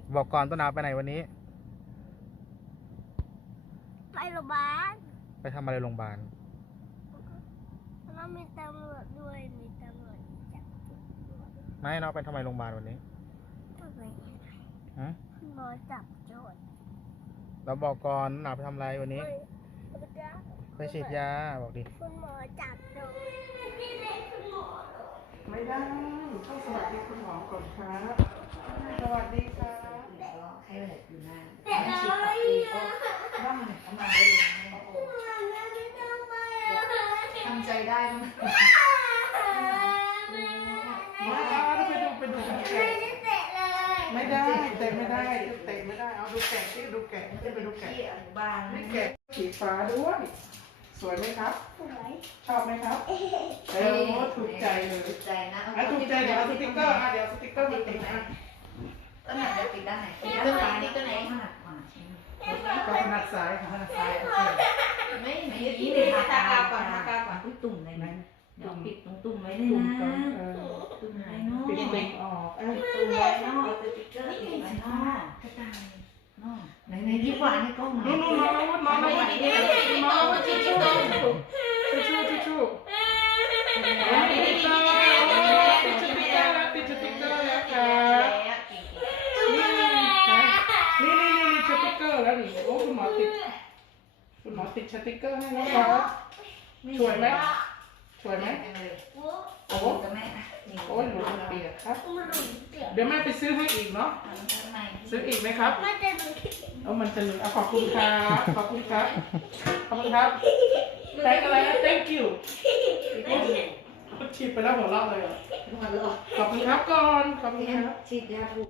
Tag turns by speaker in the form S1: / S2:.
S1: บอกก่อนต้นหนาวไปไหนวันนี้
S2: ไปโรงพยาบาล
S1: ไปทำอะไรโรงพยาบาล
S2: แล้วมีตำรวจด้วยมีตำรวจจับด้วย
S1: ไม่น้องไปทำไมโรงพยาบาลวันนี้
S2: ทำไม
S1: ฮะ
S2: หมอจับโจร
S1: เราบอกก่อนหนาวไปทำอะไรวันนี้ไปฉีดยาบอกดิ
S2: คุณหมอจับโจร
S3: ไม่ได้ต้องสวัสดีคุณหมอก่อนครับสวัสดีครับ
S4: ให้แบบอยู่หน้าไม่ฉีดปักตีก็ว่ามันเข้ามาได้เลยทำใจได้ไหม
S3: ไปดูไม่ได้เตะไม่ได้เอาดูแกะที่ดูแกะที่ไปดูแกะ
S4: บาง
S3: นี่แกะสีฟ้าด้วยสวยไหมครับชอบไหมครับถูกใจเลย
S4: ถูกใจนะ
S3: ถูกใจเดี๋ยวเอาสติ๊กเกอร์มาติดนะ
S4: ก็ไหนจะติดด้านไหนติดด้านซ้ายติดด้านไหนถนัดขวาใช่ไหม
S3: ก็ถนัดซ้ายค่ะถนัดซ้าย
S4: ไม่ยี้เลยทากาก่อนอุ้ยตุ่มเลยนะเดี๋ยวปิดตรงตุ่มไว้เลยนะตุ่มไว้เนาะ
S3: ปิดเบ่งออก
S4: ตุ่มไว้เนาะสติ๊กเกอร์ติดไว้เนาะกระต่ายเนาะไหนยิ้มหวานให้กล้องหน่อย
S3: น้องทิชชูติดสติ๊กเกอร์แล้วครับนี่สติ๊กเกอร์แล้วนี่โอ้คุณหมอติดสติ๊กเกอร์ให้แล้วครับสวยไหมโอ้โหโอ้ยหลุดเปียกครับเดี๋ยวแม่ไปซื้อให้อีกเนาะซื้ออีกไหมครับมันจะหลุดขอบคุณครับแต่อะไรนะ thank you ฉีดไปแล้วหัวเราะเลยขอบคุณครับก่อนขอบคุณครับ
S4: ฉีดยาถูก